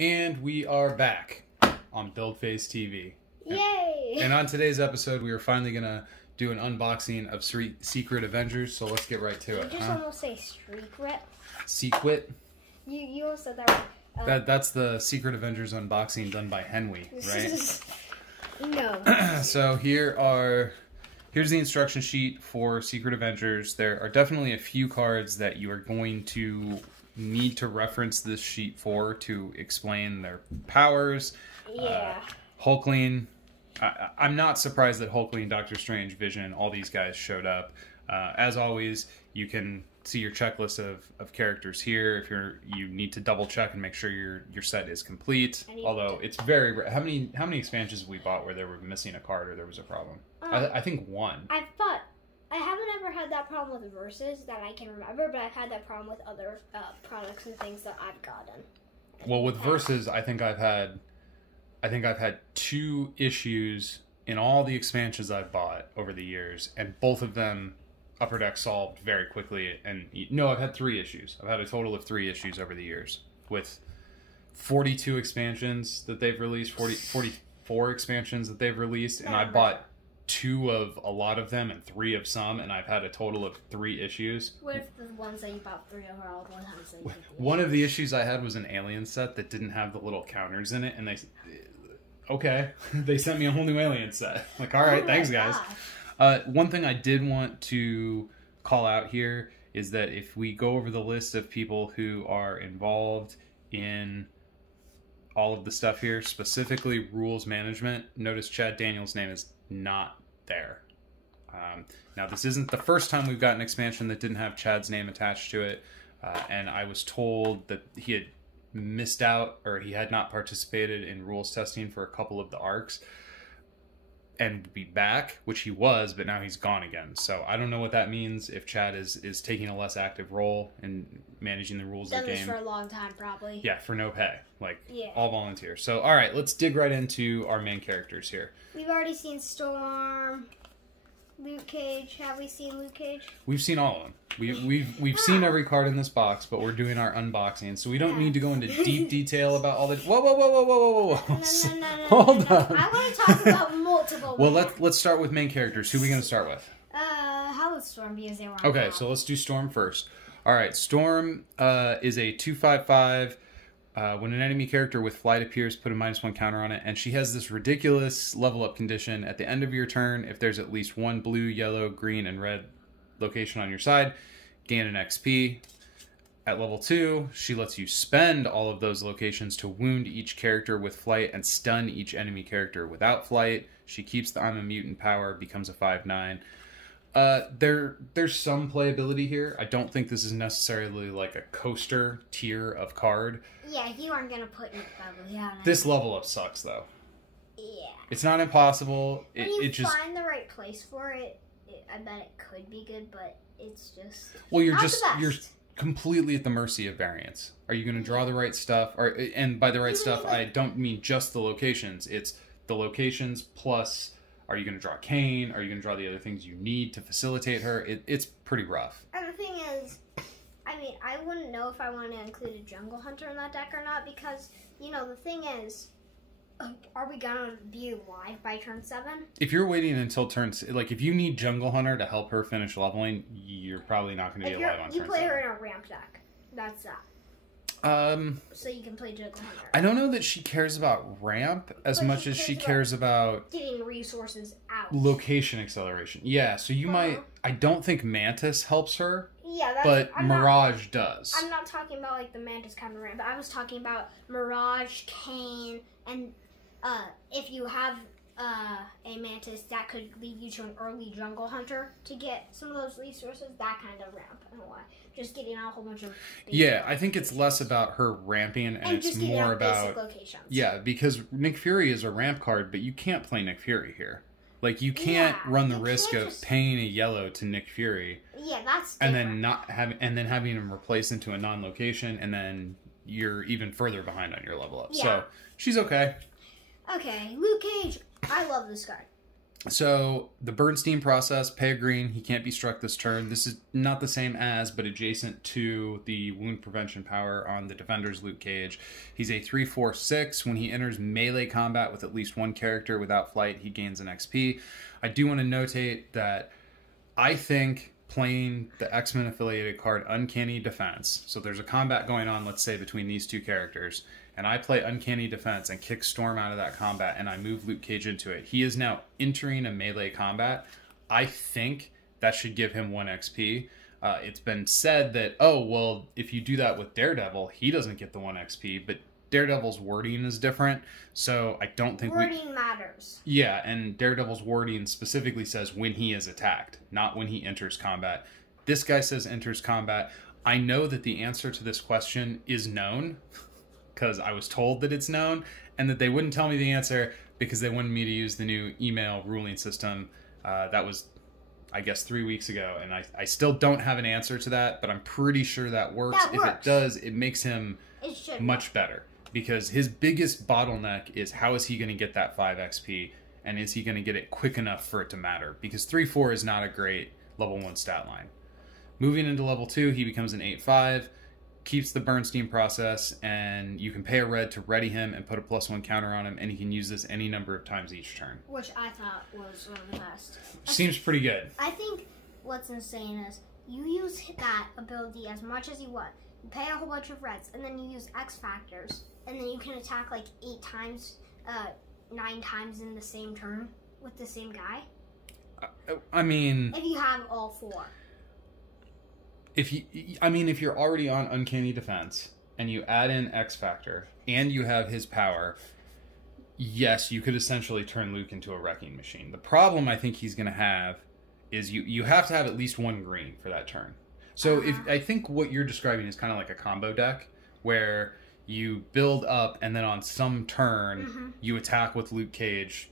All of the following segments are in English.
And we are back on Build Phase TV. Yay! And on today's episode, we are finally going to do an unboxing of Secret Avengers, so let's get right to it. You just almost say Secret. Secret? You almost said that right. That's the Secret Avengers unboxing done by Henry, right? No. So here's the instruction sheet for Secret Avengers. There are definitely a few cards that you are going to need to reference this sheet for to explain their powers. Yeah. Hulkling. I'm not surprised that Hulkling, Doctor Strange, Vision, all these guys showed up. As always, you can see your checklist of characters here. If you need to double check and make sure your set is complete. Although it's very rare. How many expansions have we bought where they were missing a card or there was a problem? I think one. I haven't ever had that problem with Versus that I can remember, but I've had that problem with other products and things that I've gotten. Well, with Versus, I think I've had 2 issues in all the expansions I've bought over the years, and both of them Upper Deck solved very quickly. And no, I've had 3 issues. I've had a total of 3 issues over the years with 42 expansions that they've released, 44 expansions that they've released, and I bought 2 of a lot of them and 3 of some, and I've had a total of 3 issues. What if the ones that you bought 3 of are all 100%? One of the issues I had was an alien set that didn't have the little counters in it, and they sent me a whole new alien set. Like, all right, thanks guys. One thing I did want to call out here is that if we go over the list of people who are involved in all of the stuff here, specifically rules management, notice Chad Daniels' name is not there. Now, this isn't the first time we've got an expansion that didn't have Chad's name attached to it, and I was told that he had missed out or he had not participated in rules testing for a couple of the arcs and would be back, which he was, but now he's gone again. So I don't know what that means, if Chad is taking a less active role in managing the rules of the game. Done this for a long time, probably. Yeah, for no pay. All volunteer. So, all right, let's dig right into our main characters here. We've already seen Storm, Luke Cage. Have we seen Luke Cage? We've seen all of them. We've seen every card in this box, but we're doing our unboxing, so we don't need to go into deep detail about all the. Whoa! No. Hold on. I want to talk about multiple. Well, let's start with main characters. Who are we going to start with? How would Storm be as they were? Okay, so let's do Storm first. All right, Storm is a 2/5/5. When an enemy character with flight appears, put a -1 counter on it, and she has this ridiculous level up condition. At the end of your turn, if there's at least 1 blue, yellow, green, and red location on your side, gain an XP. At level 2, she lets you spend all of those locations to wound each character with flight and stun each enemy character without flight. She keeps the I'm a Mutant power, becomes a 5/9. There's some playability here. I don't think this is necessarily like a coaster tier of card. Yeah, you aren't gonna put your probably on it. This level up sucks though. Yeah. It's not impossible. When you find the right place for it, I bet it could be good, but it's just you're completely at the mercy of variance. Are you going to draw the right stuff? And by the right stuff, I don't mean just the locations. It's the locations plus. Are you going to draw Kane? Are you going to draw the other things you need to facilitate her? It's pretty rough. And the thing is, I wouldn't know if I want to include a Jungle Hunter in that deck or not, because, the thing is, are we going to be live by turn 7? If you're waiting until turn... if you need Jungle Hunter to help her finish leveling, you're probably not going to be alive on turn 7. You play her in a ramp deck. That's that. So you can play Jungle Hunter. I don't know that she cares about ramp as much as she cares about getting resources out. Location acceleration. Yeah, so you might... I don't think Mantis helps her. Yeah, but Mirage does. I'm not talking about the Mantis kind of ramp, but I was talking about Mirage, Kane, and if you have a Mantis, that could lead you to an early Jungle Hunter to get some of those resources, that kind of ramp. And why? Just getting out a whole bunch of... Yeah, I think it's less about her ramping, and it's more about... locations. Yeah, because Nick Fury is a ramp card, but you can't play Nick Fury here. You can't run the risk of paying a yellow to Nick Fury. Yeah, that's different. And then having him replace into a non-location, and then you're even further behind on your level up. Yeah. So, she's okay. Okay, Luke Cage. I love this card. So the Bernstein process, pay a green. He can't be struck this turn. This is not the same as, but adjacent to the wound prevention power on the Defender's Luke Cage. He's a 3/4/6. When he enters melee combat with at least one character without flight, he gains an XP. I do want to notate that I think playing the X-Men affiliated card Uncanny Defense. So there's a combat going on, let's say, between these two characters, and I play Uncanny Defense and kick Storm out of that combat, and I move Luke Cage into it. He is now entering a melee combat. I think that should give him 1 XP. It's been said that, oh, well, if you do that with Daredevil, he doesn't get the 1 XP, but Daredevil's wording is different, so I don't think wording matters. Yeah, and Daredevil's wording specifically says when he is attacked, not when he enters combat. This guy says enters combat. I know that the answer to this question is known, because I was told that it's known, and that they wouldn't tell me the answer because they wanted me to use the new email ruling system. That was, I guess, 3 weeks ago, and I still don't have an answer to that, but I'm pretty sure that works. If it does, it makes him much better. Because his biggest bottleneck is how is he going to get that 5 XP, and is he going to get it quick enough for it to matter? Because 3/4 is not a great level 1 stat line. Moving into level 2, he becomes an 8/5, keeps the Bernstein process, and you can pay a red to ready him and put a +1 counter on him, and he can use this any number of times each turn. Which I thought was one of the best. Seems pretty good. I think what's insane is you use that ability as much as you want. You pay a whole bunch of reds, and then you use X factors, and then you can attack like 8 times, 9 times in the same turn with the same guy. I mean, if you have all 4. If you're already on Uncanny Defense and you add in X Factor and you have his power, yes, you could essentially turn Luke into a wrecking machine. The problem I think he's going to have is you have to have at least 1 green for that turn. So I think what you're describing is kind of like a combo deck where you build up and then on some turn you attack with Luke Cage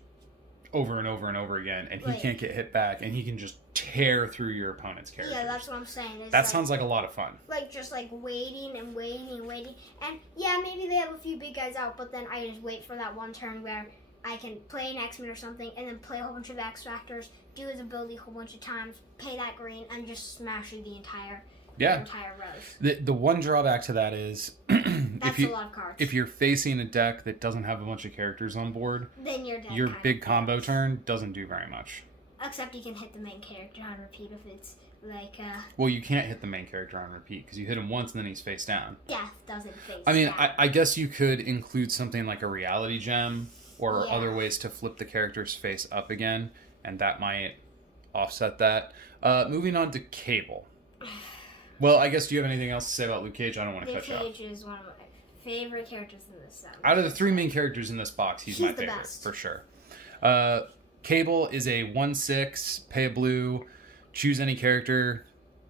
over and over and over again, and he can't get hit back, and he can just tear through your opponent's characters. Yeah, that's what I'm saying. That sounds like a lot of fun. Like, just like waiting and waiting and waiting. And yeah, maybe they have a few big guys out, but then I just wait for that one turn where I can play an X-Men or something, and then play a whole bunch of X Factors, do his ability a whole bunch of times, pay that green, and just smash the entire rows. The one drawback to that is that's a lot of cards. If you're facing a deck that doesn't have a bunch of characters on board, then your big combo turn doesn't do very much. Except you can hit the main character on repeat if it's like Well, you can't hit the main character on repeat because you hit him once and then he's face down. Death doesn't face I mean, down. I guess you could include something like a reality gem or other ways to flip the character's face up again, and that might offset that. Moving on to Cable. Well, I guess, do you have anything else to say about Luke Cage? I don't want to cut you off. Luke Cage is one of my favorite characters in this set. Out of the 3 main characters in this box, he's my favorite, best. For sure. Cable is a 1/6, pay a blue, choose any character,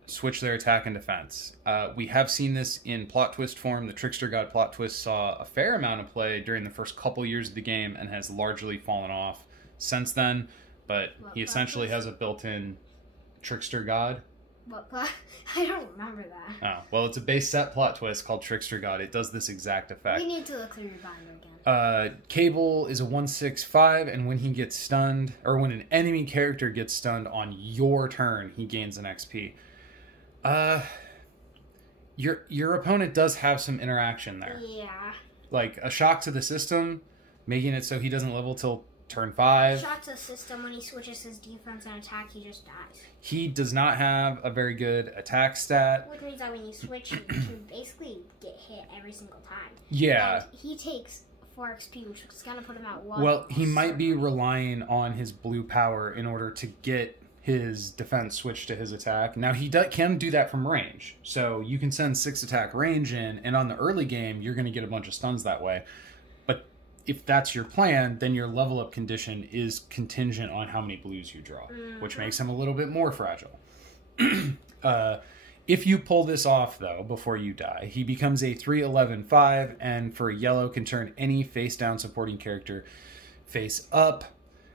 switch their attack and defense. We have seen this in plot twist form. The Trickster God plot twist saw a fair amount of play during the first couple years of the game and has largely fallen off since then, but he essentially has a built-in Trickster God. What plot? I don't remember that. Oh, well, it's a base set plot twist called Trickster God. It does this exact effect. We need to look through your binder again. Cable is a 1/6/5, and when he gets stunned, or when an enemy character gets stunned on your turn, he gains an XP. Your opponent does have some interaction there. Yeah. Like a shock to the system, making it so he doesn't level till turn 5. Shock to the system, when he switches his defense and attack, he just dies. He does not have a very good attack stat. Which means that when you switch, you basically get hit every single time. Yeah. And he takes 4 XP, which is going to put him at 1. Well, he might be relying on his blue power in order to get his defense switched to his attack. Now, he can do that from range. So you can send 6 attack range in, and on the early game, you're going to get a bunch of stuns that way. But if that's your plan, then your level up condition is contingent on how many blues you draw, which makes him a little bit more fragile. If you pull this off, though, before you die, he becomes a 3/11/5, and for a yellow can turn any face-down supporting character face up.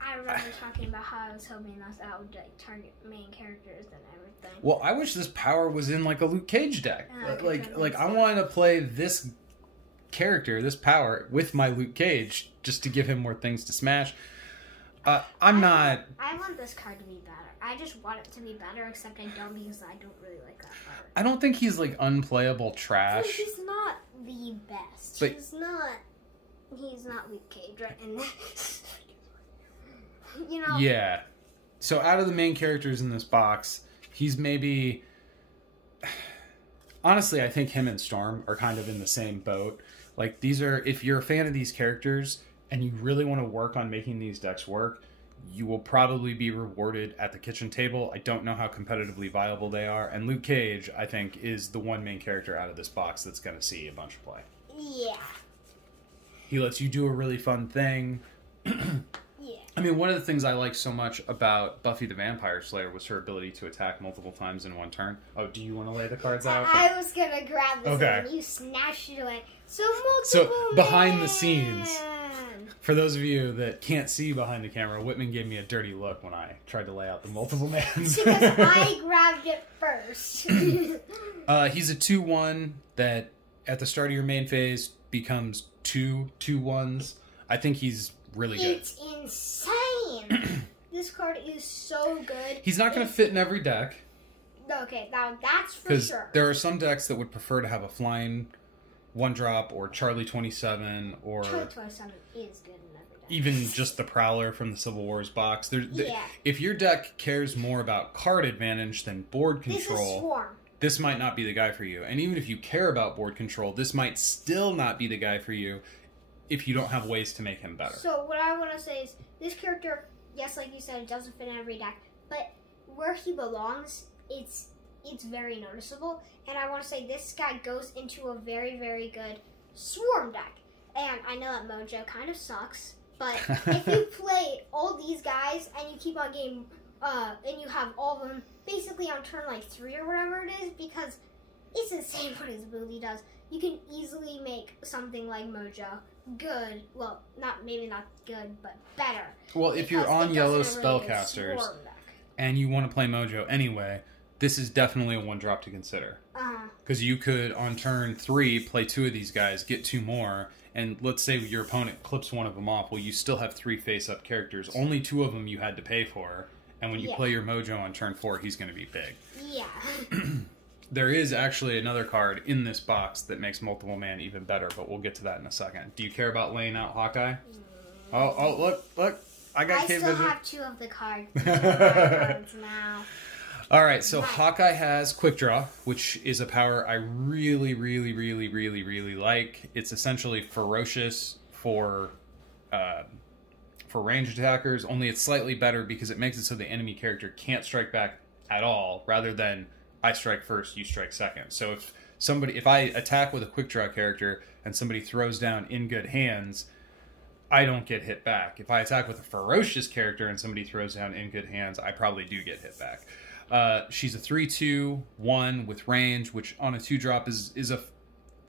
I remember talking about how I was hoping that would target main characters and everything. Well, I wish this power was in like a Luke Cage deck. I wanted to play this character, this power, with my Luke Cage, just to give him more things to smash. I'm not... I want this card to be better. I just want it to be better, except I don't because I don't really like that card. I don't think he's, like, unplayable trash. He's not the best. But, he's not Luke Cage, right? And you know? Yeah. So out of the main characters in this box, he's maybe... Honestly, I think him and Storm are kind of in the same boat. Like, these are... If you're a fan of these characters and you really want to work on making these decks work, you will probably be rewarded at the kitchen table. I don't know how competitively viable they are. And Luke Cage, I think, is the one main character out of this box that's going to see a bunch of play. Yeah. He lets you do a really fun thing. Yeah. I mean, one of the things I liked so much about Buffy the Vampire Slayer was her ability to attack multiple times in one turn. Oh, do you want to lay the cards out? I was going to grab this and you snatched it away. So behind the scenes, for those of you that can't see behind the camera, Whitman gave me a dirty look when I tried to lay out the multiple mans. Because I grabbed it first. He's a 2/1 that at the start of your main phase becomes two 2/1s. I think he's really good. It's insane. This card is so good. He's not going to fit in every deck. Okay, now that's for Because sure. there are some decks that would prefer to have a flying 1-drop or Charlie 27 or... Charlie 27 is good in every deck. Even just the Prowler from the Civil Wars box. If your deck cares more about card advantage than board control... This is Swarm. This might not be the guy for you. And even if you care about board control, this might still not be the guy for you if you don't have ways to make him better. So what I want to say is, this character, yes, like you said, it doesn't fit in every deck, but where he belongs, it's very noticeable. And I want to say this guy goes into a very, very good Swarm deck. And I know that Mojo kind of sucks, but if you play all these guys and you keep on getting, and you have all of them basically on turn like 3 or whatever it is, because it's insane what his ability does. You can easily make something like Mojo good. Well, maybe not good, but better. Well, if you're on yellow spellcasters and you want to play Mojo anyway, this is definitely a 1-drop to consider. Because you could, on turn 3, play 2 of these guys, get 2 more, and let's say your opponent clips one of them off. Well, you still have 3 face-up characters. Only 2 of them you had to pay for. And when you play your Mojo on turn 4, he's going to be big. Yeah. There is actually another card in this box that makes multiple man even better, but we'll get to that in a second. Do you care about laying out Hawkeye? Oh, look. I still have 2 of the cards. Cards now. All right, so Hawkeye has Quick Draw, which is a power I really, really, really, really, really like. It's essentially ferocious for ranged attackers, only it's slightly better because it makes it so the enemy character can't strike back at all, rather than I strike first, you strike second. So if I attack with a Quick Draw character and somebody throws down in good hands, I don't get hit back. If I attack with a ferocious character and somebody throws down in good hands, I probably do get hit back. She's a 3/2/1 with range, which on a 2-drop is a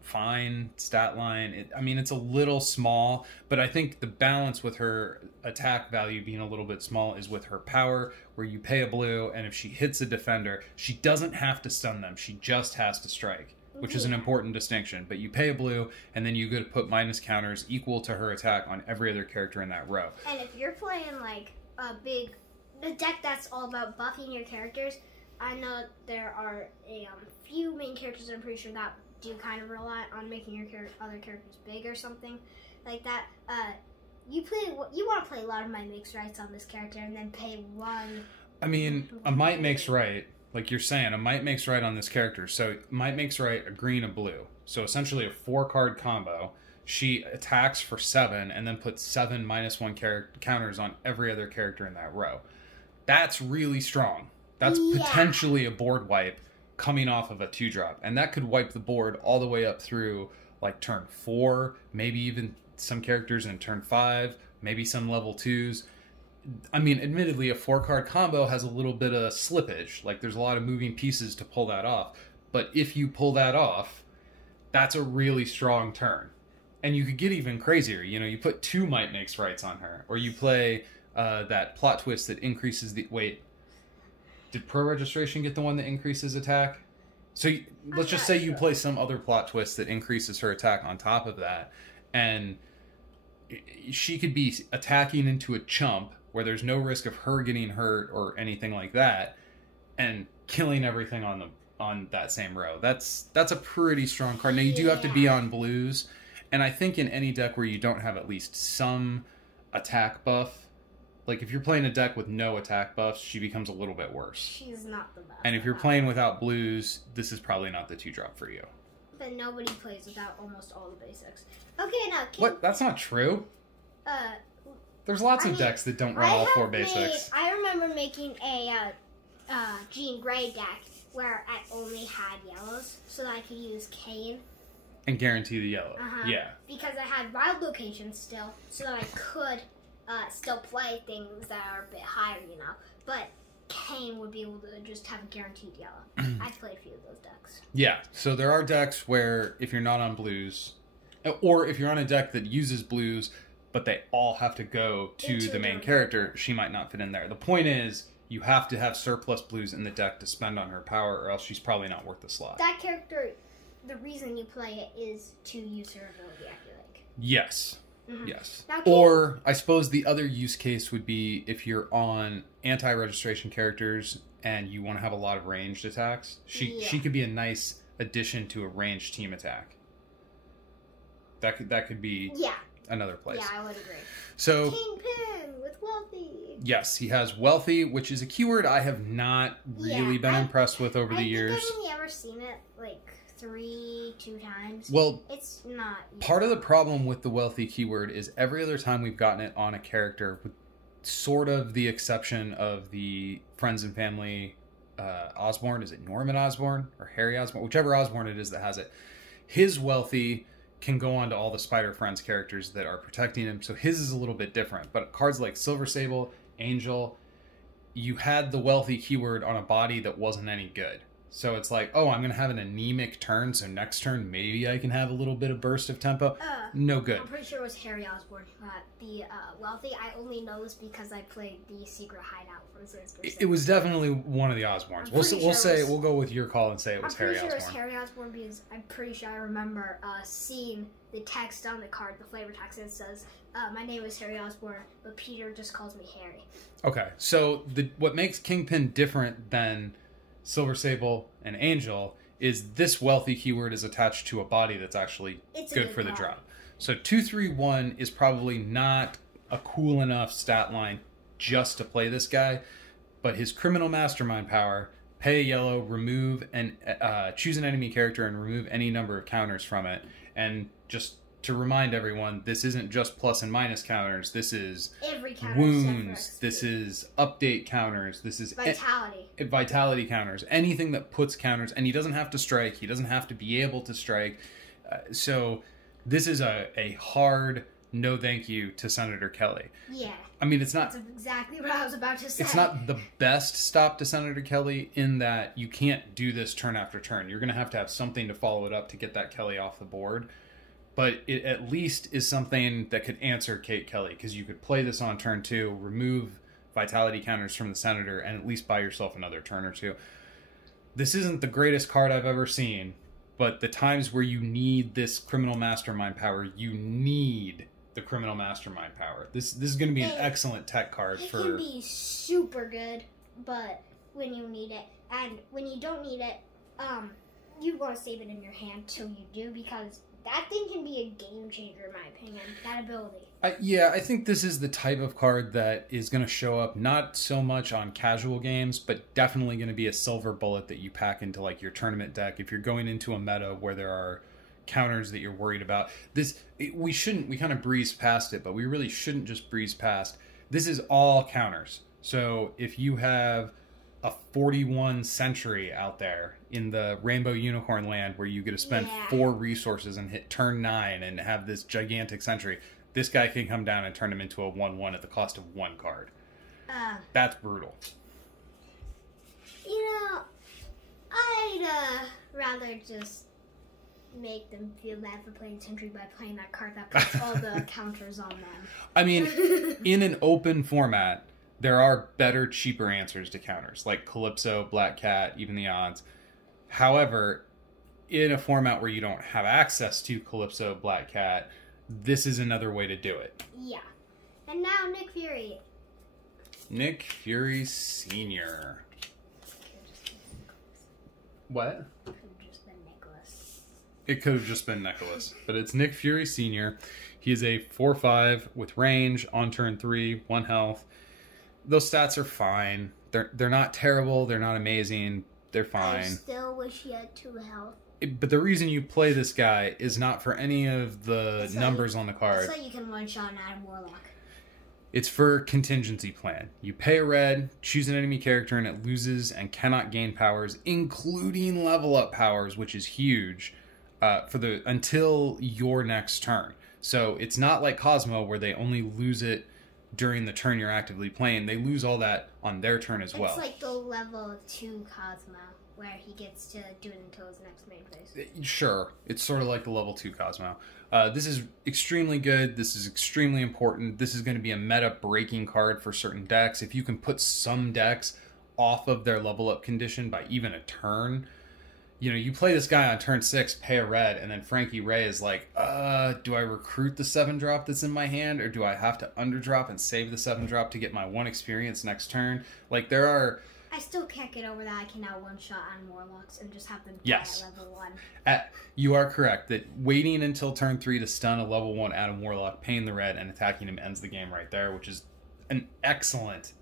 fine stat line. It's a little small, but I think the balance with her attack value being a little bit small is with her power, where you pay a blue, and if she hits a defender, she doesn't have to stun them. She just has to strike, which is an important distinction. But you pay a blue, and then you get to put minus counters equal to her attack on every other character in that row. And if you're playing like a deck that's all about buffing your characters, I know there are a few main characters I'm pretty sure that do kind of rely on making your other characters big or something like that. You want to play a lot of Might Makes Rights on this character and then pay 1. A Might Makes Right, like you're saying, a Might Makes Right on this character. So Might Makes Right, a green, a blue. So essentially a 4-card combo. She attacks for 7 and then puts 7 -1 counters on every other character in that row. That's really strong. That's potentially a board wipe coming off of a 2-drop. And that could wipe the board all the way up through like turn 4, maybe even some characters in turn 5, maybe some level 2s. Admittedly, a 4-card combo has a little bit of slippage. Like, there's a lot of moving pieces to pull that off. But if you pull that off, that's a really strong turn. And you could get even crazier. You put 2 Might Makes Rights on her. Or you play that plot twist that increases the... Wait, did Pro Registration get the one that increases attack? So let's just say you play some other plot twist that increases her attack on top of that. And she could be attacking into a chump where there's no risk of her getting hurt or anything like that, and killing everything on that same row. That's a pretty strong card. Now you do have to be on blues, and I think in any deck where you don't have at least some attack buff, like if you're playing a deck with no attack buffs, she becomes a little bit worse. She's not the best. And if you're playing without blues, this is probably not the 2-drop for you. But nobody plays without almost all the basics. Okay, now what? That's not true. There's lots of decks that don't run all 4 basics. I remember making a Jean Grey deck where I only had yellows, so that I could use Kane. And guarantee the yellow. Yeah. Because I had wild locations still, so that I could still play things that are a bit higher, you know. But Kane would be able to just have a guaranteed yellow. I've played a few of those decks. Yeah, so there are decks where if you're not on blues, or if you're on a deck that uses blues, but they all have to go to the main character, she might not fit in there. The point is, you have to have surplus blues in the deck to spend on her power, or else she's probably not worth the slot. That character, the reason you play it is to use her ability, I feel like. Yes. Yes. Or I suppose the other use case would be if you're on anti-registration characters and you want to have a lot of ranged attacks. She could be a nice addition to a ranged team attack. That could be another place. Yeah, I would agree. So Kingpin with Wealthy. Yes, he has Wealthy, which is a keyword I have not really been impressed with over the years. I've only ever seen it like 2 times. Well, it's not part of the problem with the Wealthy keyword is every other time we've gotten it on a character, with sort of the exception of the Friends and Family Osborn. Is it Norman Osborn or Harry Osborn? Whichever Osborn it is that has it. His Wealthy can go on to all the Spider Friends characters that are protecting him, so his is a little bit different. But cards like Silver Sable, Angel, you had the Wealthy keyword on a body that wasn't any good. So it's like, oh, I'm going to have an anemic turn, so next turn maybe I can have a little bit of burst of tempo. No good. I'm pretty sure it was Harry Osborn who had the Wealthy. I only know this because I played the Secret Hideout from Secret. It was definitely one of the Osborns. We'll go with your call and say it was Harry Osborn. I'm pretty sure it was Harry Osborn because I'm pretty sure I remember seeing the text on the card, the flavor text, and it says, my name is Harry Osborn, but Peter just calls me Harry. Okay, so what makes Kingpin different than Silver Sable and Angel is this Wealthy keyword is attached to a body that's actually good for the drop. So 2-3-1 is probably not a cool enough stat line just to play this guy, but his Criminal Mastermind power, pay a yellow, remove and choose an enemy character and remove any number of counters from it. And just to remind everyone, this isn't just plus and minus counters. This is every counter wounds. This is update counters. This is vitality counters. Anything that puts counters. And he doesn't have to strike. He doesn't have to be able to strike. So this is a hard no thank you to Senator Kelly. Yeah. I mean, it's not... That's exactly what I was about to say. It's not the best stop to Senator Kelly in that you can't do this turn after turn. You're going to have something to follow it up to get that Kelly off the board. But it at least is something that could answer Kate Kelly, because you could play this on turn 2, remove vitality counters from the Senator, and at least buy yourself another turn or two. This isn't the greatest card I've ever seen, but the times where you need this Criminal Mastermind power, you need the Criminal Mastermind power. This is going to be an excellent tech card for... It can be super good, but when you need it, and when you don't need it, you want to save it in your hand till you do, because that thing can be a game changer, in my opinion, that ability. Yeah, I think this is the type of card that is going to show up not so much on casual games, but definitely going to be a silver bullet that you pack into like your tournament deck. If you're going into a meta where there are counters that you're worried about, we kind of breeze past it, but we really shouldn't just breeze past. This is all counters. So if you have a 41 Sentry out there in the Rainbow Unicorn land where you get to spend 4 resources and hit turn 9 and have this gigantic Sentry, this guy can come down and turn him into a 1/1 at the cost of 1 card. That's brutal. You know, I'd rather just make them feel bad for playing Sentry by playing that card that puts all the counters on them. I mean, in an open format, there are better, cheaper answers to counters, like Calypso, Black Cat, even the odds. However, in a format where you don't have access to Calypso, Black Cat, this is another way to do it. Yeah. And now, Nick Fury. Nick Fury Sr. What? Could have just been Nicholas. It could have just been Nicholas, but it's Nick Fury Sr. He is a 4/5 with range on turn 3, 1 health. Those stats are fine. They're not terrible. They're not amazing. They're fine. I still wish he had 2 health. But the reason you play this guy is not for any of the numbers on the card. So you can one-shot an Adam Warlock. It's for Contingency Plan. You pay a red, choose an enemy character, and it loses and cannot gain powers, including level up powers, which is huge, until your next turn. So it's not like Cosmo where they only lose it during the turn you're actively playing. They lose all that on their turn as well. It's like the level 2 Cosmo, where he gets to do it until his next main phase. Sure. It's sort of like the level 2 Cosmo. This is extremely good. This is extremely important. This is going to be a meta-breaking card for certain decks. If you can put some decks off of their level up condition by even a turn, you know, you play this guy on turn 6, pay a red, and then Frankie Ray is like, do I recruit the 7-drop that's in my hand, or do I have to underdrop and save the 7-drop to get my 1 experience next turn? Like, there are... I still can't get over that I can now one-shot on Warlocks and just have them die at level 1. You are correct that waiting until turn 3 to stun a level 1 Adam Warlock, paying the red, and attacking him ends the game right there, which is an excellent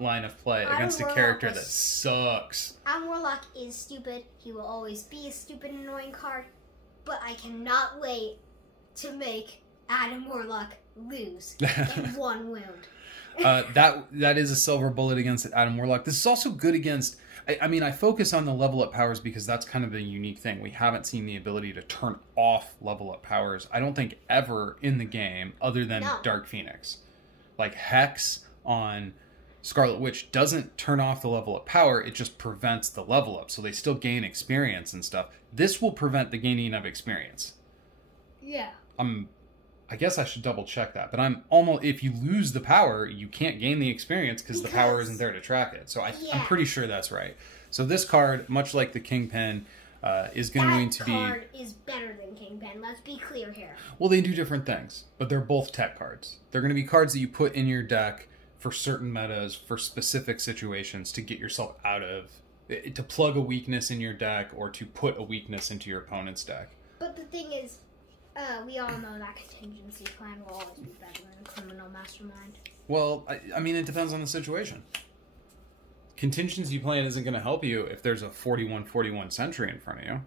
line of play against a character that sucks. Adam Warlock is stupid. He will always be a stupid, annoying card, but I cannot wait to make Adam Warlock lose in 1 wound. That is a silver bullet against Adam Warlock. This is also good against... I mean, I focus on the level up powers because that's kind of a unique thing. We haven't seen the ability to turn off level up powers, I don't think, ever in the game, other than Dark Phoenix. Like, Hex on Scarlet Witch doesn't turn off the level up power, it just prevents the level up, so they still gain experience and stuff. This will prevent the gaining of experience. Yeah. I guess I should double check that, but I'm almost, if you lose the power, you can't gain the experience because the power isn't there to track it. So I'm pretty sure that's right. So this card, much like the Kingpin, is going to be... That card is better than Kingpin, let's be clear here. Well, they do different things, but they're both tech cards. They're going to be cards that you put in your deck for certain metas, for specific situations, to get yourself out of... to plug a weakness in your deck, or to put a weakness into your opponent's deck. But the thing is... we all know that Contingency Plan will always be better than Criminal Mastermind. Well, I mean, it depends on the situation. Contingency Plan isn't going to help you if there's a 41/41 Sentry in front of you.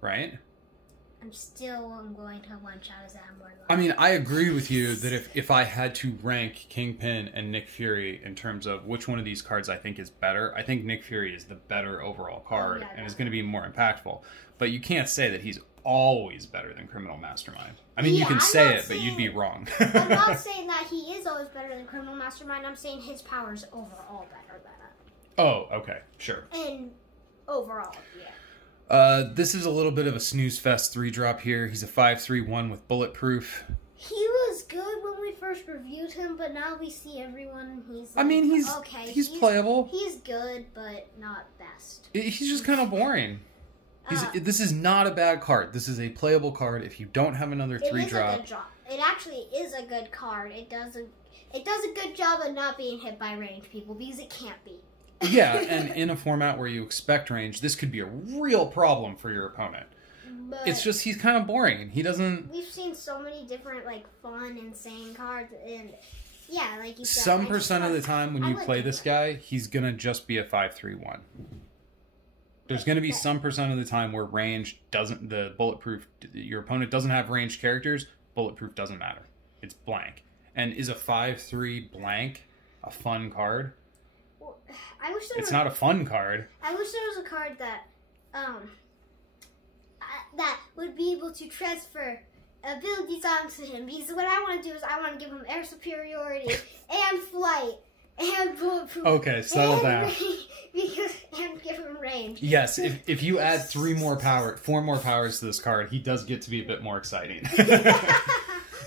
Right? I'm still going to one-shot as Adam Warlock. I mean, I agree with you that if I had to rank Kingpin and Nick Fury in terms of which one of these cards I think is better, I think Nick Fury is the better overall card and is going to be more impactful. But you can't say that he's always better than Criminal Mastermind. I mean, you can say it, but you'd be wrong. I'm not saying that he is always better than Criminal Mastermind. I'm saying his power's overall better than it. Oh, okay. Sure. And overall, yeah. This is a little bit of a snooze fest 3-drop here. He's a 5/3/1 with bulletproof. He was good when we first reviewed him, but now we see everyone. He's. Like, I mean, he's playable. He's good, but not best. He's just kind of boring. This is not a bad card. This is a playable card. If you don't have another 3-drop, it actually is a good card. It does a good job of not being hit by ranged people because it can't be. Yeah, and in a format where you expect range, this could be a real problem for your opponent. But it's just he's kind of boring. He doesn't... We've seen so many different, like, fun, insane cards, and yeah, like you said... Some percent of the time when you play this guy, he's going to just be a 5/3/1. There's going to be some percent of the time where range doesn't... Your opponent doesn't have ranged characters, bulletproof doesn't matter. It's blank. And is a 5/3 blank a fun card? It's not a fun card. I wish there was a card that that would be able to transfer abilities onto him. Because what I want to do is I want to give him air superiority and flight and bulletproof. Okay, settle down. And give him range. Yes, if you add 4 more powers to this card, he does get to be a bit more exciting.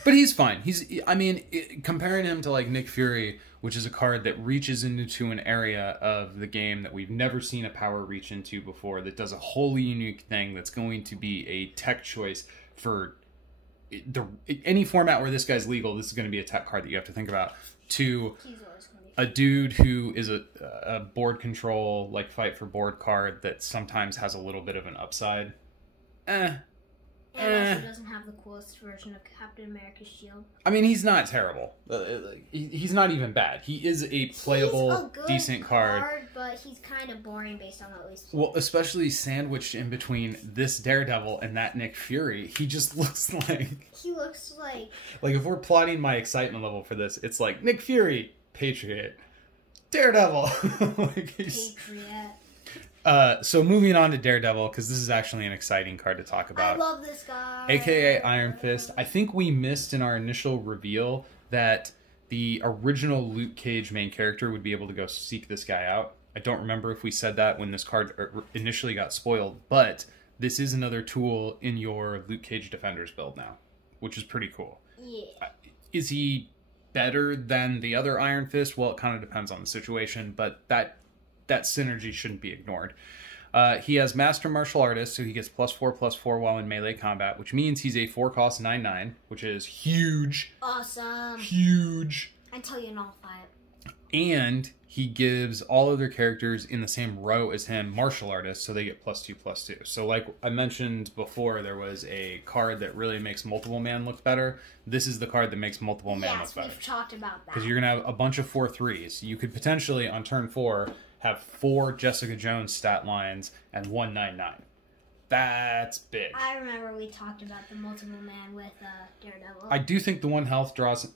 But he's fine. Comparing him to like Nick Fury, which is a card that reaches into an area of the game that we've never seen a power reach into before, that does a wholly unique thing, that's going to be a tech choice for any format where this guy's legal. This is going to be a tech card that you have to think about. a dude who is a board control, like fight for board card that sometimes has a little bit of an upside. And also doesn't have the coolest version of Captain America's shield. I mean, he's not terrible. He's not even bad. He is a playable, decent card. But he's kind of boring based on at least. Well, especially sandwiched in between this Daredevil and that Nick Fury. He just looks like... He looks like... Like, if we're plotting my excitement level for this, it's like, Nick Fury, Patriot. Daredevil. Like Patriot. So moving on to Daredevil, because this is actually an exciting card to talk about. I love this guy. AKA Iron Fist. I think we missed in our initial reveal that the original Luke Cage main character would be able to go seek this guy out. I don't remember if we said that when this card initially got spoiled, but this is another tool in your Luke Cage Defenders build now, which is pretty cool. Yeah. Is he better than the other Iron Fist? Well, it kind of depends on the situation, but that synergy shouldn't be ignored. He has Master Martial Artist, so he gets +4/+4 while in melee combat, which means he's a 4-cost 9/9, which is huge. Awesome. Huge. Until you nullify it. And he gives all other characters in the same row as him Martial Artists, so they get +2/+2. So like I mentioned before, there was a card that really makes multiple man look better. This is the card that makes multiple man look better. Yes, we've talked about that. Because you're going to have a bunch of 4/3s. You could potentially, on turn 4... have 4 Jessica Jones stat lines and 1 9/9. That's big. I remember we talked about the multiple man with Daredevil. I do think the 1 health draws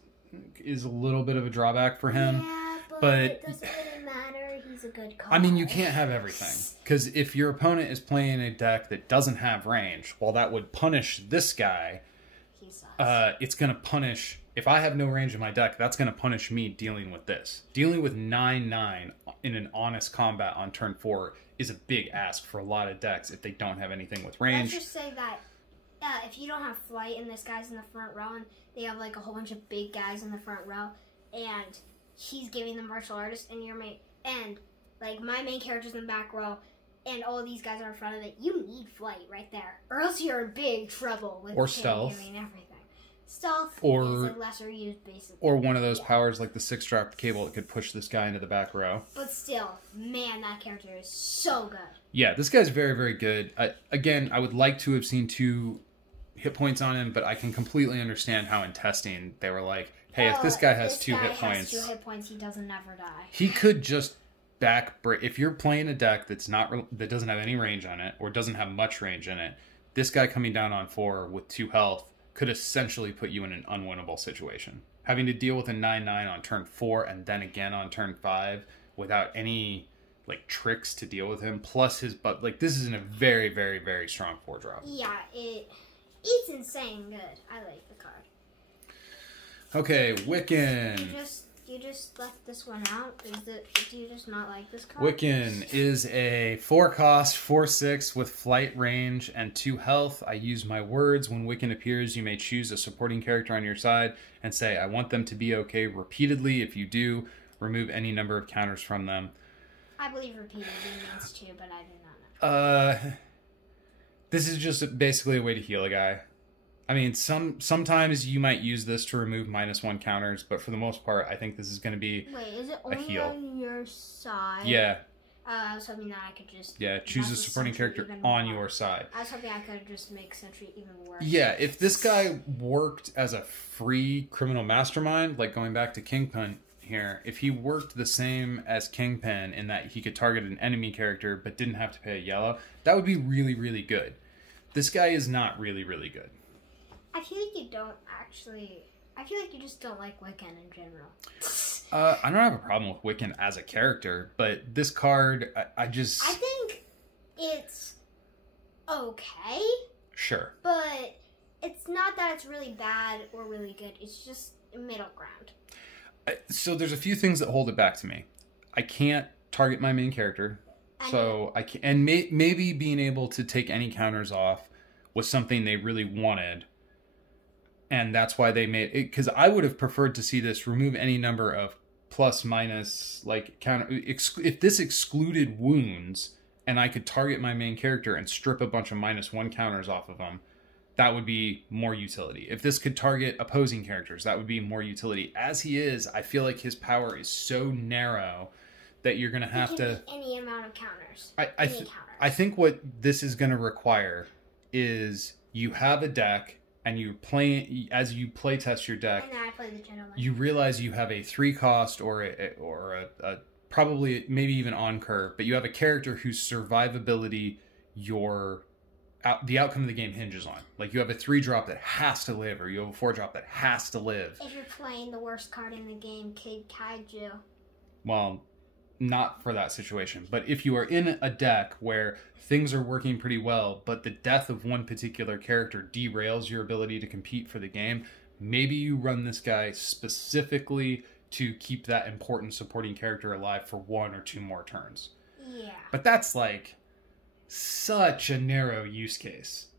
is a little bit of a drawback for him. Yeah, but it doesn't really matter. He's a good card. I mean, you can't have everything. Because if your opponent is playing a deck that doesn't have range, well, that would punish this guy. He sucks. It's going to punish... If I have no range in my deck, that's going to punish me dealing with this. Dealing with 9/9 in an honest combat on turn 4 is a big ask for a lot of decks if they don't have anything with range. Let's just say that if you don't have flight and this guy's in the front row and they have like a whole bunch of big guys in the front row and he's giving the martial artist and your main and like my main character's in the back row and all these guys are in front of it, you need flight right there, or else you're in big trouble with or stealth. Everything. Stealth is a lesser used, basically. Or one of those powers like the 6-strap cable that could push this guy into the back row. But still, man, that character is so good. Yeah, this guy's very, very good. Again, I would like to have seen 2 hit points on him, but I can completely understand how in testing they were like, hey, if this guy has 2 hit points... Has 2 hit points, he doesn't never die. He could just back break... If you're playing a deck that doesn't have any range on it, or doesn't have much range in it, this guy coming down on 4 with 2 health could essentially put you in an unwinnable situation. Having to deal with a 9/9 on turn 4 and then again on turn 5 without any like tricks to deal with him, plus his this is in a very, very, very strong 4-drop. Yeah, it's insane good. I like the card. Okay, Wiccan. You just left this one out? Do you just not like this card? Wiccan is a 4-cost, 4/6 with flight range and 2 health. I use my words. When Wiccan appears, you may choose a supporting character on your side and say, I want them to be okay repeatedly. If you do, remove any number of counters from them. I believe repeatedly means 2, but I do not know. This is just basically a way to heal a guy. I mean, sometimes you might use this to remove -1 counters, but for the most part, I think this is going to be Wait, is it only on your side? Yeah. I was hoping that I could just... Yeah, choose a supporting character on your side. I was hoping I could just make Sentry even worse. Yeah, if this guy worked as a free criminal mastermind, like going back to Kingpin here, if he worked the same as Kingpin in that he could target an enemy character but didn't have to pay a yellow, that would be really, really good. This guy is not really, really good. I feel like you don't actually... I feel like you just don't like Wiccan in general. I don't have a problem with Wiccan as a character, but this card, I think it's okay. Sure. But it's not that it's really bad or really good. It's just middle ground. So there's a few things that hold it back to me. I can't target my main character. So I can, and maybe being able to take any counters off was something they really wanted. And that's why they made it, because I would have preferred to see this remove any number of plus, minus, like, counter. If this excluded wounds and I could target my main character and strip a bunch of -1 counters off of them, that would be more utility. If this could target opposing characters, that would be more utility. As he is, I feel like his power is so narrow that you're going to have to... any amount of counters. I think what this is going to require is you have a deck, and you play as you play test your deck. And then I play the gentleman. You realize you have a 3 cost or a probably maybe even on curve, but you have a character whose survivability the outcome of the game hinges on. Like you have a 3-drop that has to live, or you have a 4-drop that has to live. If you're playing the worst card in the game, Kid Kaiju. Well, not for that situation. But if you are in a deck where things are working pretty well, but the death of one particular character derails your ability to compete for the game, maybe you run this guy specifically to keep that important supporting character alive for 1 or 2 more turns. Yeah. But that's like such a narrow use case.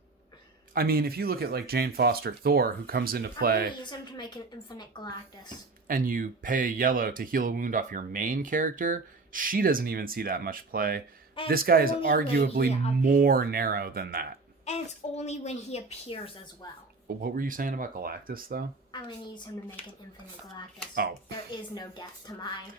I mean, if you look at like Jane Foster Thor, who comes into play... I'm going to use him to make an infinite Galactus. And you pay a yellow to heal a wound off your main character, she doesn't even see that much play. And this guy is arguably more narrow than that. And it's only when he appears as well. What were you saying about Galactus, though? I'm going to use him to make an infinite Galactus. Oh. There is no death to mine.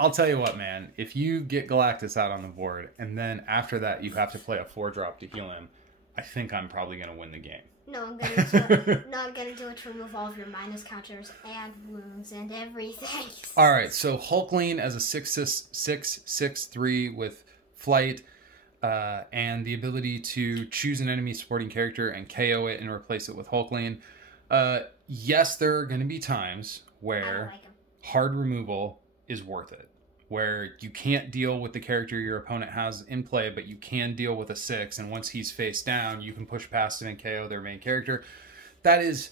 I'll tell you what, man. If you get Galactus out on the board, and then after that you have to play a 4-drop to heal him, I think I'm probably going to win the game. No, I'm gonna do it to remove all of your minus counters and wounds and everything. Alright, so Hulkling as a 6/6/6/3 with flight, and the ability to choose an enemy supporting character and KO it and replace it with Hulkling. Yes, there are going to be times where hard removal is worth it. Where you can't deal with the character your opponent has in play, but you can deal with a 6, and once he's face down, you can push past it and KO their main character. That is...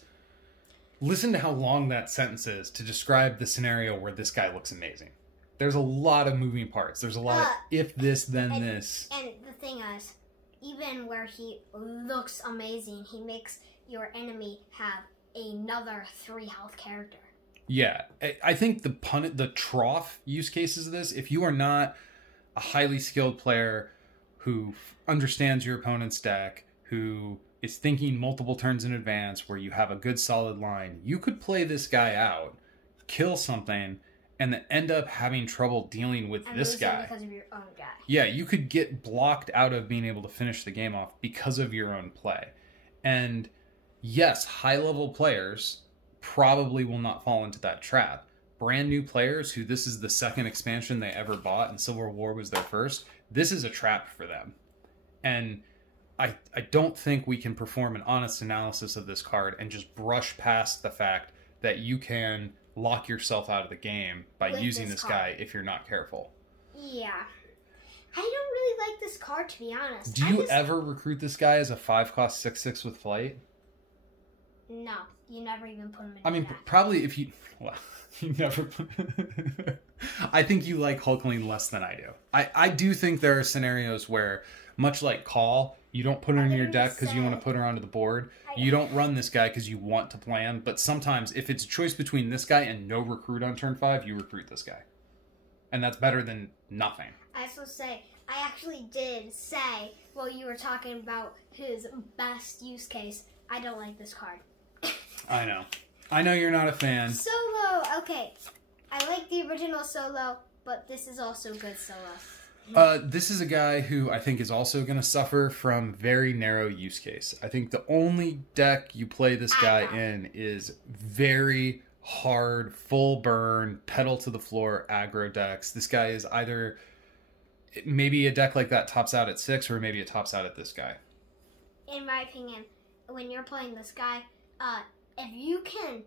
Listen to how long that sentence is to describe the scenario where this guy looks amazing. There's a lot of moving parts. There's a lot of if this, then this. And the thing is, even where he looks amazing, he makes your enemy have another 3 health character. Yeah, I think the trough use cases of this, if you are not a highly skilled player who understands your opponent's deck, who is thinking multiple turns in advance, where you have a good solid line, you could play this guy out, kill something, and then end up having trouble dealing with this guy. Because of your own guy. Yeah, you could get blocked out of being able to finish the game off because of your own play. And yes, high-level players probably will not fall into that trap. Brand new players who this is the second expansion they ever bought and Civil War was their first, this is a trap for them. And I don't think we can perform an honest analysis of this card and just brush past the fact that you can lock yourself out of the game by using this guy if you're not careful. Yeah. I don't really like this card, to be honest. Do you ever recruit this guy as a 5-cost 6/6 with flight? No. You never even put him in. I mean, probably if you... Well, you never... I think you like Hulkling less than I do. I do think there are scenarios where, much like Call, you don't put her in your deck because you want to put her onto the board. You don't run this guy because you want to plan. But sometimes, if it's a choice between this guy and no recruit on turn 5, you recruit this guy. And that's better than nothing. I actually did say, while you were talking about his best use case, I don't like this card. I know you're not a fan. Solo, okay. I like the original Solo, but this is also good Solo. This is a guy who I think is also going to suffer from very narrow use case. I think the only deck you play this guy in is very hard, full burn, pedal to the floor aggro decks. This guy is either... Maybe a deck like that tops out at 6, or maybe it tops out at this guy. In my opinion, when you're playing this guy... if you can,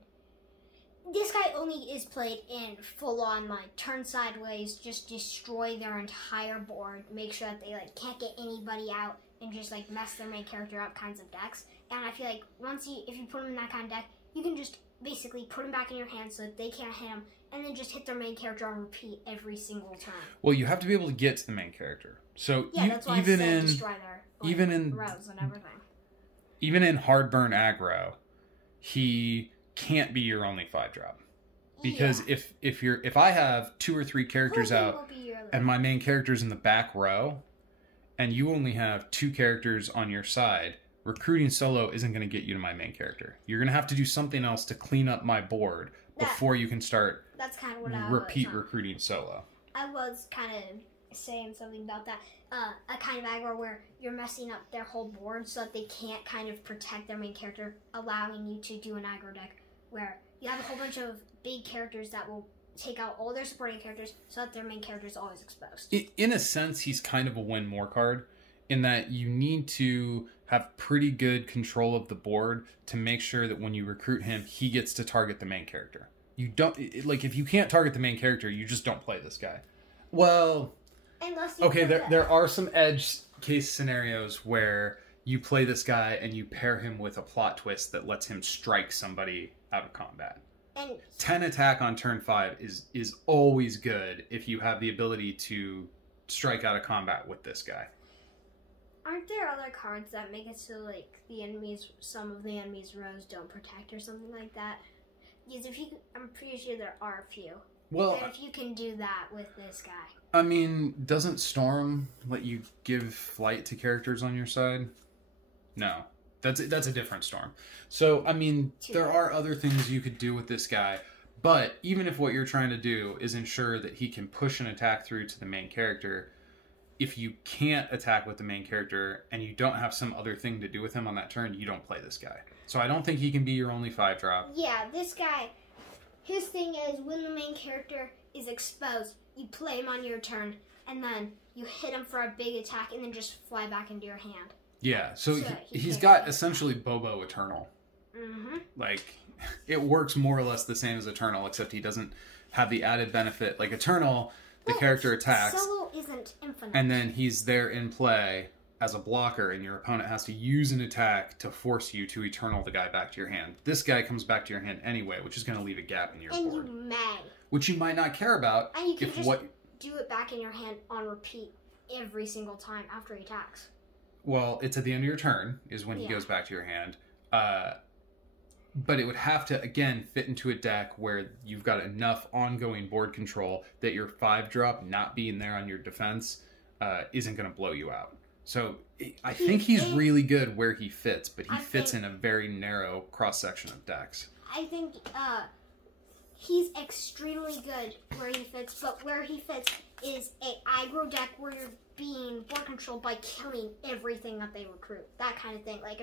this guy only is played in full-on, like, turn sideways, just destroy their entire board, make sure that they, like, can't get anybody out, and just, like, mess their main character up kinds of decks. And I feel like if you put him in that kind of deck, you can just basically put him back in your hand so that they can't hit him, and then just hit their main character on repeat every single turn. Well, you have to be able to get to the main character. So yeah, that's why even I said in destroy their, like, even in rows and everything. Even in hard burn aggro, he can't be your only 5-drop. Because if I have 2 or 3 characters out and my main character's in the back row, and you only have 2 characters on your side, recruiting solo isn't going to get you to my main character. You're going to have to do something else to clean up my board before you can start that's kind of what I repeat recruiting solo. I was kind of saying something about that. A kind of aggro where you're messing up their whole board so that they can't kind of protect their main character, allowing you to do an aggro deck where you have a whole bunch of big characters that will take out all their supporting characters so that their main character is always exposed. In a sense, he's kind of a win more card in that you need to have pretty good control of the board to make sure that when you recruit him, he gets to target the main character. You don't, like, if you can't target the main character, you just don't play this guy. Well, okay, there are some edge case scenarios where you play this guy and you pair him with a plot twist that lets him strike somebody out of combat. And 10 attack on turn 5 is always good if you have the ability to strike out of combat with this guy. Aren't there other cards that make it so like some of the enemies' rows don't protect or something like that? Because I'm pretty sure there are a few. Well, and if you can do that with this guy. I mean, doesn't Storm let you give flight to characters on your side? No. That's a different Storm. So, I mean, there are other things you could do with this guy, but even if what you're trying to do is ensure that he can push an attack through to the main character, if you can't attack with the main character and you don't have some other thing to do with him on that turn, you don't play this guy. So I don't think he can be your only 5-drop. Yeah, this guy, his thing is when the main character is exposed, you play him on your turn, and then you hit him for a big attack and then just fly back into your hand. Yeah, so he's got essentially Bobo Eternal. Mm-hmm. Like, it works more or less the same as Eternal, except he doesn't have the added benefit. Like, Eternal, the character attacks. Solo isn't infinite. And then he's there in play as a blocker, and your opponent has to use an attack to force you to Eternal the guy back to your hand. This guy comes back to your hand anyway, which is going to leave a gap in your board. And you may. Which you might not care about. And you can do it back in your hand on repeat every single time after he attacks. Well, it's at the end of your turn is when he goes back to your hand. But it would have to, again, fit into a deck where you've got enough ongoing board control that your 5-drop not being there on your defense isn't going to blow you out. So I think he's really good where he fits, but he fits in a very narrow cross-section of decks. I think he's extremely good where he fits, but where he fits is a aggro deck where you're being board controlled by killing everything that they recruit. That kind of thing. Like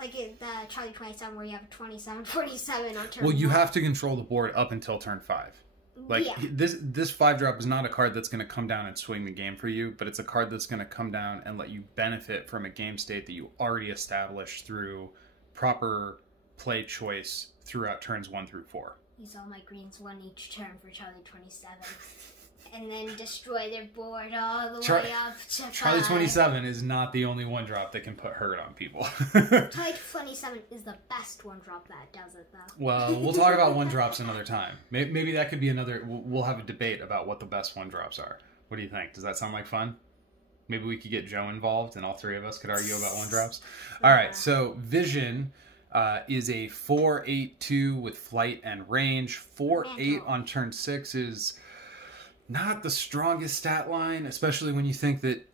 the Charlie 27 where you have a 27-47 on turn 1. You have to control the board up until turn 5. Like, this 5-drop is not a card that's going to come down and swing the game for you, but it's a card that's going to come down and let you benefit from a game state that you already established through proper play choice throughout turns 1 through 4. Use all my greens 1 each turn for Charlie 27. And then destroy their board all the way up to 5. Charlie 27 is not the only 1-drop that can put hurt on people. Charlie 27 is the best 1-drop that does it, though. Well, we'll talk about 1-drops another time. Maybe that could be another... We'll have a debate about what the best 1-drops are. What do you think? Does that sound like fun? Maybe we could get Joe involved and all 3 of us could argue about 1-drops. All right, so Vision is a 4/8/2 with flight and range. 4/8 on turn 6 is... not the strongest stat line, especially when you think that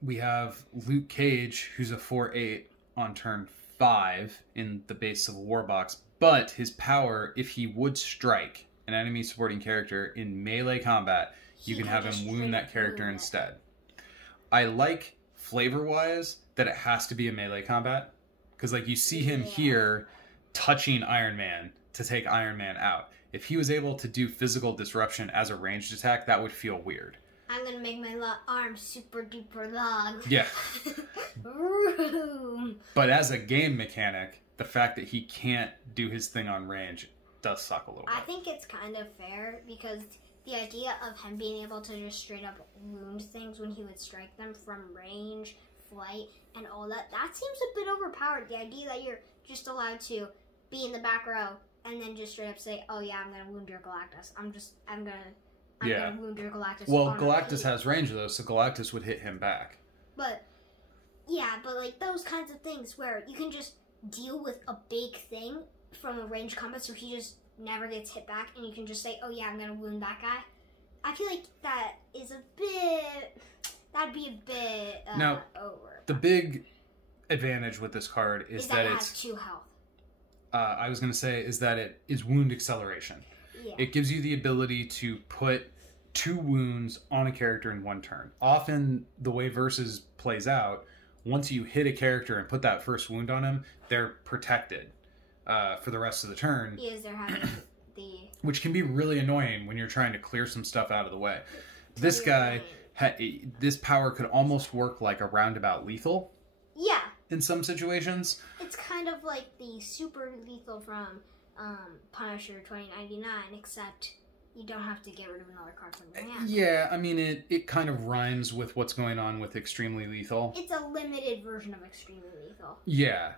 we have Luke Cage, who's a 4/8 on turn 5 in the base Civil War box. But his power, if he would strike an enemy supporting character in melee combat, you can have him wound that character instead. I like, flavor-wise, that it has to be a melee combat. Because, like, you see him here touching Iron Man to take Iron Man out. If he was able to do physical disruption as a ranged attack, that would feel weird. I'm going to make my arm super duper long. Yeah. But as a game mechanic, the fact that he can't do his thing on range does suck a little bit. I think it's kind of fair because the idea of him being able to just straight up wound things when he would strike them from range, flight, and all that, that seems a bit overpowered. The idea that you're just allowed to be in the back row and then just straight up say, "Oh yeah, I'm gonna wound your Galactus. I'm gonna wound your Galactus." Well, Galactus has range though, so Galactus would hit him back. But like those kinds of things where you can just deal with a big thing from a range combat, so he just never gets hit back, and you can just say, "Oh yeah, I'm gonna wound that guy." I feel like that is a bit. That'd be a bit now, over. The big advantage with this card is that it it's has 2 health. I was going to say is that it is wound acceleration. Yeah. It gives you the ability to put 2 wounds on a character in 1 turn. Often, the way Versus plays out, once you hit a character and put that first wound on him, they're protected for the rest of the turn. Because they're having the... Which can be really annoying when you're trying to clear some stuff out of the way. This guy, this power could almost work like a roundabout lethal. Yeah. In some situations. It's kind of like the super lethal from Punisher 2099, except you don't have to get rid of another card from your hand. Yeah, I mean, it kind of rhymes with what's going on with Extremely Lethal. It's a limited version of Extremely Lethal. Yeah.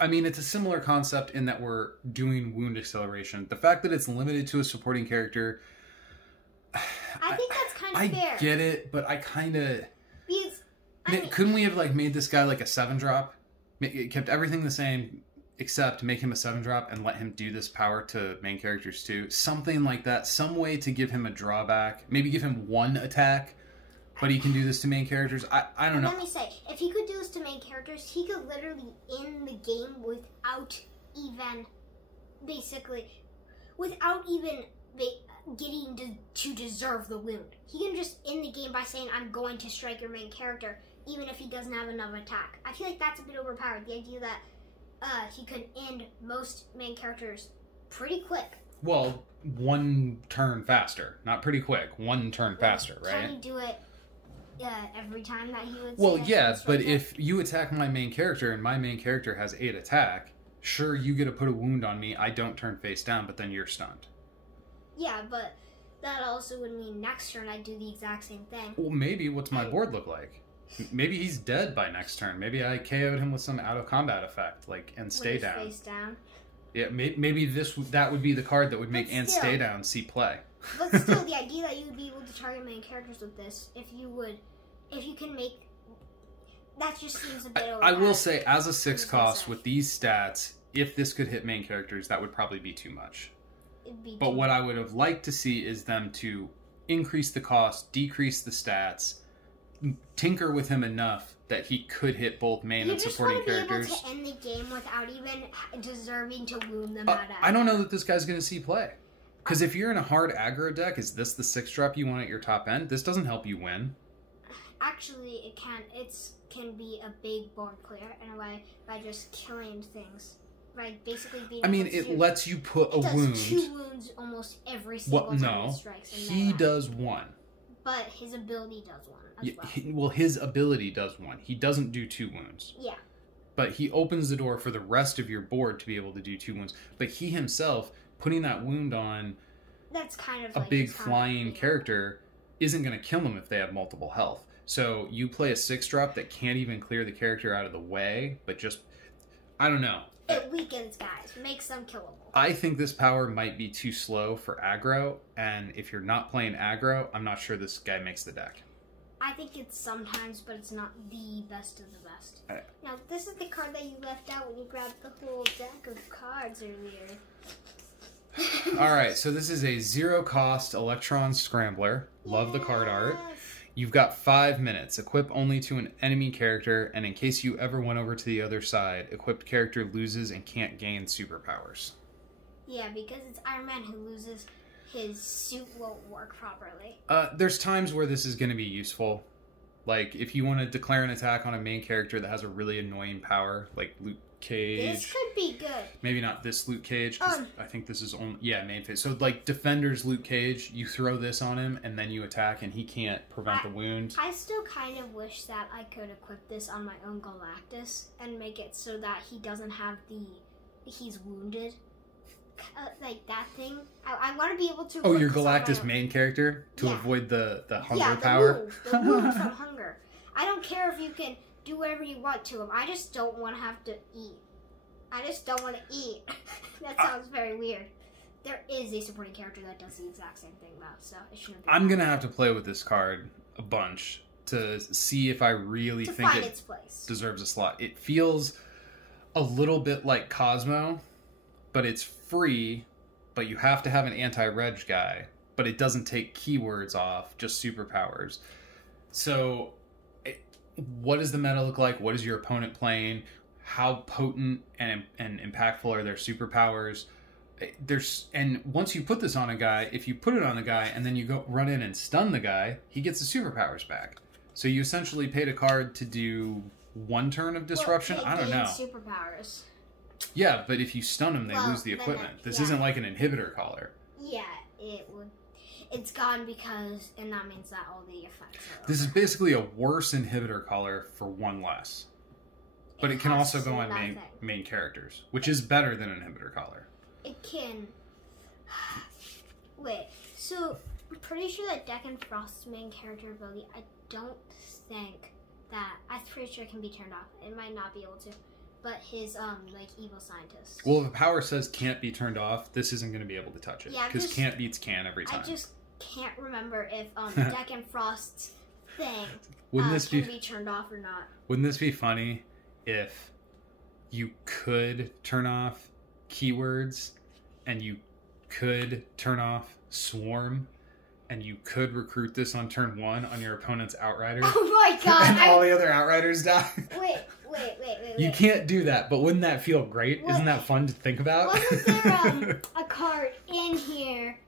I mean, it's a similar concept in that we're doing wound acceleration. The fact that it's limited to a supporting character... I think that's kind of fair. I get it, but I kind of... Because... couldn't we have made this guy like a 7-drop? Kept everything the same, except make him a 7-drop and let him do this power to main characters too. Something like that. Some way to give him a drawback. Maybe give him 1 attack, but he can do this to main characters. I don't know. Let me say, if he could do this to main characters, he could literally end the game without even, basically, without even getting to deserve the wound. He can just end the game by saying, I'm going to strike your main character, even if he doesn't have another attack. I feel like that's a bit overpowered. The idea that he could end most main characters pretty quick. Well, 1 turn faster. Not pretty quick. 1 turn faster, right? Can he do it every time that he would Well, yeah, but if you attack my main character and my main character has 8 attack, sure, you get to put a wound on me. I don't turn face down, but then you're stunned. Yeah, but that also would mean next turn I do the exact same thing. Well, maybe. What's my board look like? Maybe he's dead by next turn. Maybe I KO'd him with some out-of-combat effect, and stay down. Face down. Yeah, maybe that would be the card that would make and stay down see play. But still, the idea that you would be able to target main characters with this, if you can make... That just seems a bit overpowered. I will say, as a 6 cost, with these stats, if this could hit main characters, that would probably be too much. But what I would have liked to see is them to increase the cost, decrease the stats, tinker with him enough that he could hit both main and supporting characters. You just want to be able to end the game without even deserving to wound them out of I don't know that this guy's going to see play. Because if you're in a hard aggro deck, is this the 6-drop you want at your top end? This doesn't help you win. Actually, it can be a big board clear in a way by just killing things. By basically being it lets you put a wound. It does 2 wounds almost every single time it strikes. He does 1. But his ability does 1 as well. Well, his ability does 1. He doesn't do 2 wounds. Yeah. But he opens the door for the rest of your board to be able to do 2 wounds. But he himself, putting that wound on that's kind of a big flying character isn't going to kill him if they have multiple health. So you play a 6-drop that can't even clear the character out of the way, but just... I don't know. It weakens guys, makes them killable. I think this power might be too slow for aggro, and if you're not playing aggro, I'm not sure this guy makes the deck. I think it's sometimes, but it's not the best of the best. Now, this is the card that you left out when you grabbed the whole deck of cards earlier. Alright, so this is a 0-cost Electron Scrambler. Love the card art. You've got 5 minutes. Equip only to an enemy character, and in case you ever went over to the other side, equipped character loses and can't gain superpowers. Yeah, because it's Iron Man who loses, his suit won't work properly. There's times where this is going to be useful. Like, if you want to declare an attack on a main character that has a really annoying power, like Luke Cage. This could be good. Maybe not this Luke Cage, because I think this is only... Yeah, main phase. So, Defender's Luke Cage, you throw this on him, and then you attack, and he can't prevent the wound. I still kind of wish that I could equip this on my own Galactus, and make it so that he doesn't have he's wounded. Like that thing. I want to be able to... Oh, your Galactus main character? To avoid the hunger power? The wound from hunger. I don't care if you can do whatever you want to him. I just don't want to have to eat. I just don't want to eat. That sounds very weird. There is a supporting character that does the exact same thing, though, so it shouldn't be... I'm going to have to play with this card a bunch to see if I really think it deserves a slot. It feels a little bit like Cosmo, but it's free, but you have to have an anti-reg guy, but it doesn't take keywords off, just superpowers. So what does the meta look like? What is your opponent playing? How potent and impactful are their superpowers? And once you put this on a guy, if you put it on the guy and then you go run in and stun the guy, he gets the superpowers back. So you essentially paid a card to do 1 turn of disruption. I don't know. Superpowers. Yeah, but if you stun them, they lose the equipment. This isn't like an inhibitor collar. Yeah, it would. It's gone because, and that means that all the effects are This is basically a worse inhibitor collar for 1 less. But it can also go on main characters, which is better than an inhibitor collar. It can. Wait, so I'm pretty sure that Deck and Frost's main character ability, I'm pretty sure it can be turned off. It might not be able to. But his, like, evil scientist. Well, if a power says can't be turned off, this isn't going to be able to touch it. Because can't beats can every time. I just can't remember if Deck and Frost's thing can be turned off or not. Wouldn't this be funny if you could turn off keywords and you could turn off swarm and you could recruit this on turn 1 on your opponent's outrider? Oh my god! And all the other outriders die? Wait. You can't do that, but wouldn't that feel great? Isn't that fun to think about? Wasn't there a card in here?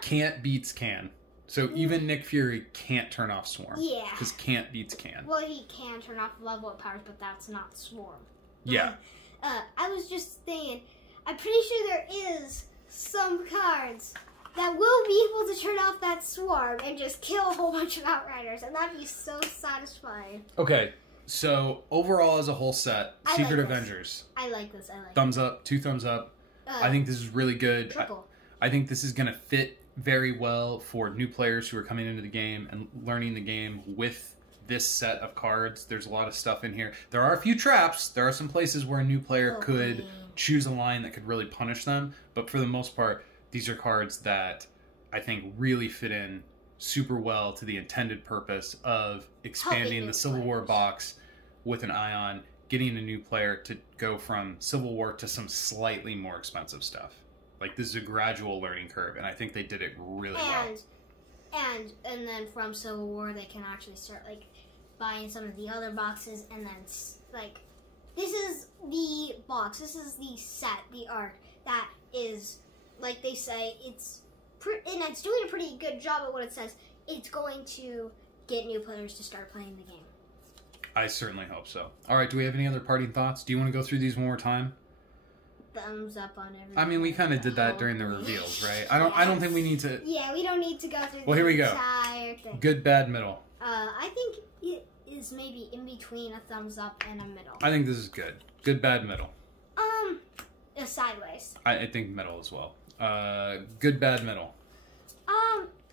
Can't beats can. So even Nick Fury can't turn off Swarm. Yeah. Because can't beats can. Well, he can turn off level up powers, but that's not Swarm. Yeah. I was just thinking, I'm pretty sure there is some cards that will be able to turn off that Swarm and just kill a whole bunch of Outriders, and that'd be so satisfying. Okay. So, overall as a whole set, Secret Avengers. I like this. Thumbs up, 2 thumbs up. I think this is really good. Triple. I think this is going to fit very well for new players who are coming into the game and learning the game with this set of cards. There's a lot of stuff in here. There are a few traps. There are some places where a new player could choose a line that could really punish them. But for the most part, these are cards that I think really fit in super well to the intended purpose of expanding the Civil War box with an eye on getting a new player to go from Civil War to some slightly more expensive stuff. Like, this is a gradual learning curve, and I think they did it really well. And then from Civil War, they can actually start, like, buying some of the other boxes, and then, like, this is the box, this is the set, the arc, that is, like they say, and it's doing a pretty good job at what it says. It's going to get new players to start playing the game. I certainly hope so. All right, do we have any other parting thoughts? Do you want to go through these one more time? Thumbs up on everything. I mean, we kind of did that during the reveals, right? I don't think we need to. Yeah, we don't need to go through. Well, here we go. Entire thing. Good, bad, middle. I think it is maybe in between a thumbs up and a middle. I think this is good. Good, bad, middle. Sideways. I think middle as well. Good, bad, middle.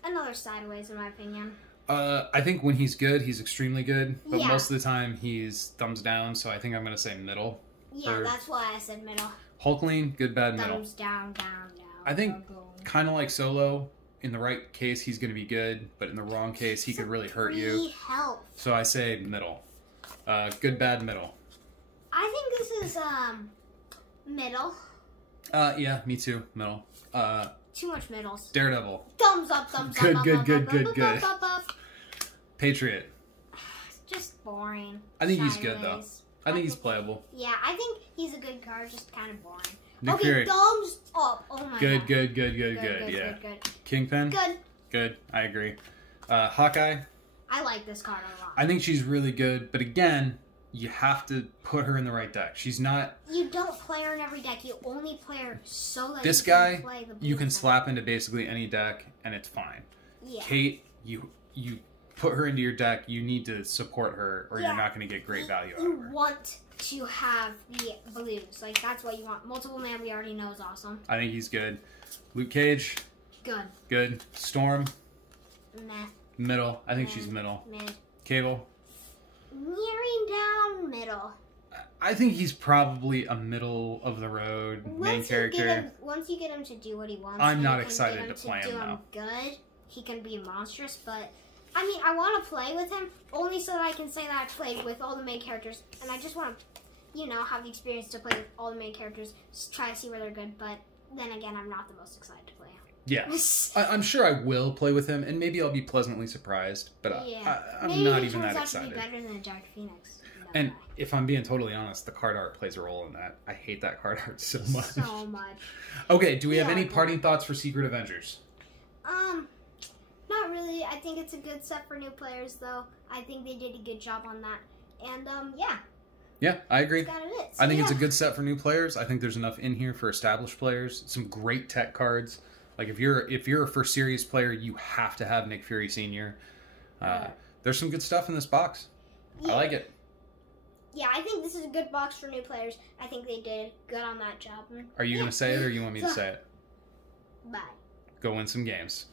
Another sideways in my opinion. I think when he's good, he's extremely good. But most of the time, he's thumbs down. So I think I'm going to say middle. Yeah, that's why I said middle. Hulkling, good, bad, middle. Thumbs down. I think kind of like Solo. In the right case, he's going to be good. But in the wrong case, he could really hurt you. Health. So I say middle. Good, bad, middle. I think this is middle. Yeah, me too. Middle. Too much middles. Daredevil. Thumbs up. Good. Up. Patriot. Just boring. I think he's good though. I think he's playable. Yeah, I think he's a good card, just kind of boring. Nick Fury. Thumbs up. Oh my god. Good. Good. Kingpin. Good. I agree. Hawkeye. I like this card a lot. I think she's really good, but again, you have to put her in the right deck. She's not. You don't play her in every deck. You only play her so that this you guy can play the you can slap into basically any deck and it's fine. Yeah. Kate, you put her into your deck. You need to support her, or you're not going to get great value out of her. You want to have the balloons. Like, that's what you want. Multiple man, we already know is awesome. I think he's good. Luke Cage. Good. Storm. Meh. Middle. I think she's middle. Mid. Cable. Nearing down middle. I think he's probably a middle of the road main character. Once you get him to do what he wants, I'm not excited to play him though. Good. He can be monstrous, but I mean, I want to play with him only so that I can say that I played with all the main characters, and I just want to, have the experience to play with all the main characters, try to see where they're good. But then again, I'm not the most excited to play him. Yeah, I'm sure I will play with him, and maybe I'll be pleasantly surprised, but I'm not even that excited. Maybe it turns out to be better than Jack Phoenix. And if I'm being totally honest, the card art plays a role in that. I hate that card art so much. So much. Okay, do we have any parting thoughts for Secret Avengers? Not really. I think it's a good set for new players, though. I think they did a good job on that. And, yeah. Yeah, I agree. That's kind of it. I think it's a good set for new players. I think there's enough in here for established players. Some great tech cards. Like, if you're a first series player, you have to have Nick Fury Sr. There's some good stuff in this box. Yeah. I like it. Yeah, I think this is a good box for new players. I think they did good on that job. Are you going to say it, or you want me to say it? Bye. Go win some games.